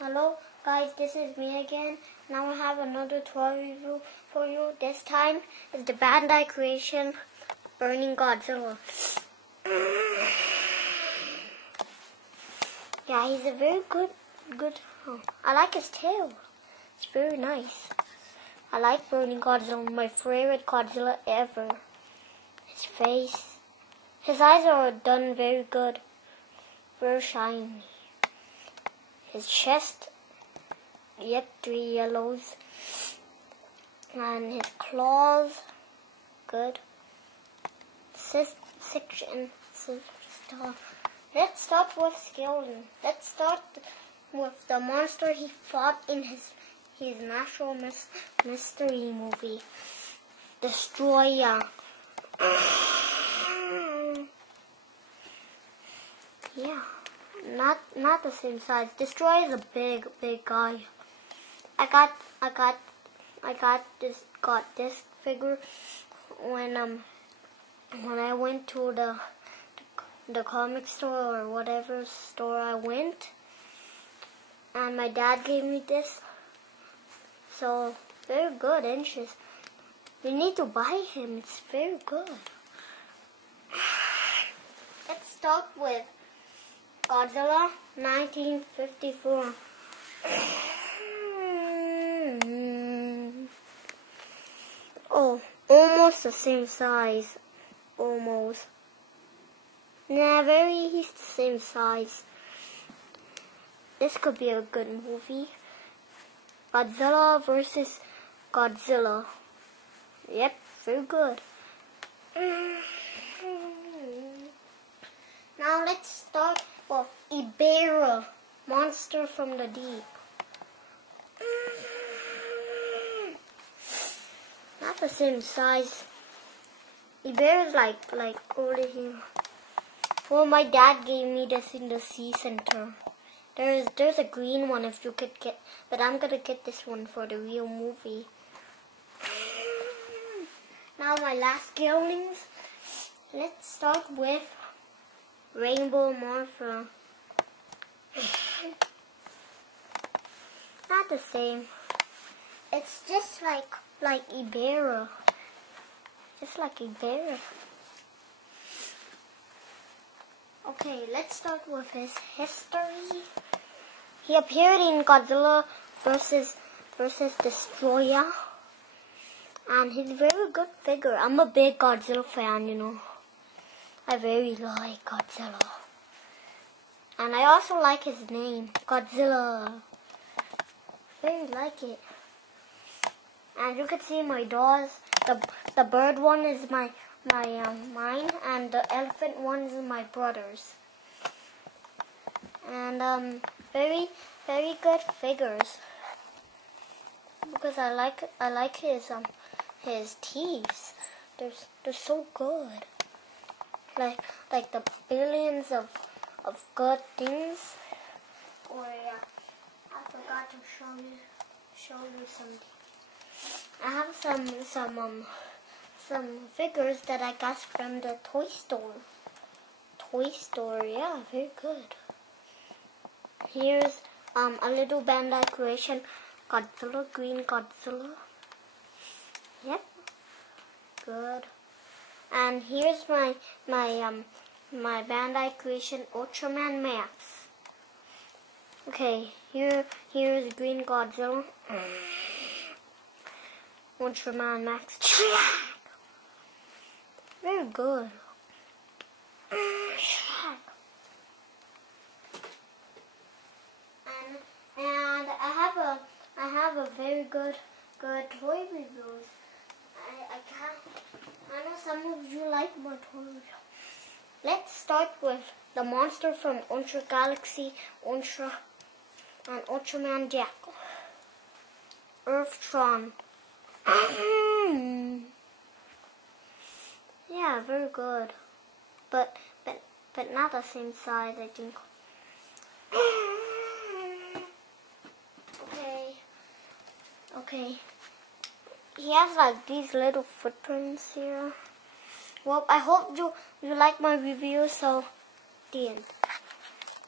Hello guys, this is me again. Now I have another toy review for you. This time is the Bandai creation Burning Godzilla. Yeah, he's a very good. I like his tail. It's very nice. I like Burning Godzilla, my favorite Godzilla ever. His face, his eyes are done very good, very shiny. His chest, yep, 3 yellows. And his claws, good. Section. Let's start with skeleton. Let's start with the monster he fought in his natural mystery movie, Destroyer. Yeah. Not the same size. Destroyer is a big guy. I got this figure when I went to the comic store or whatever store I went, and my dad gave me this. So very good inches. You need to buy him. It's very good. Let's start with Godzilla 1954. Oh, almost the same size. Almost. Nah, he's the same size. This could be a good movie. Godzilla versus Godzilla. Yep, very good. Now let's start with Ibera, monster from the deep. Not the same size. Ibera is like over here. Well, my dad gave me this in the sea center. There's a green one if you could get, but I'm gonna get this one for the real movie. Now my last skeleton's. Let's start with Rainbow Morpher. Not the same. It's just like Ibera. Just like Ibera. Okay, let's start with his history. He appeared in Godzilla versus Destroyer. And he's a very good figure. I'm a big Godzilla fan, you know. I very like Godzilla. And I also like his name, Godzilla. Very like it. And you can see my dolls. The bird one is mine, and the elephant one is my brother's. And very good figures. Because I like his teeth. They're so good. Like the billions of good things. Or yeah, I forgot to show you something. I have some figures that I got from the toy store. Yeah, very good. Here's a little Bandai creation, Godzilla, green Godzilla. Yep, good. And here's my Bandai creation, Ultraman Max. Okay, here's green Godzilla. Ultraman Max. Very good. And I have a very good toy reviews. I know some of you like my toy review. Let's start with the monster from Ultra Galaxy, Ultra, and Ultraman Jack. Earthtron. Yeah, very good. But not the same size, I think. Okay. He has like these little footprints here. Well, I hope you like my review, so the end.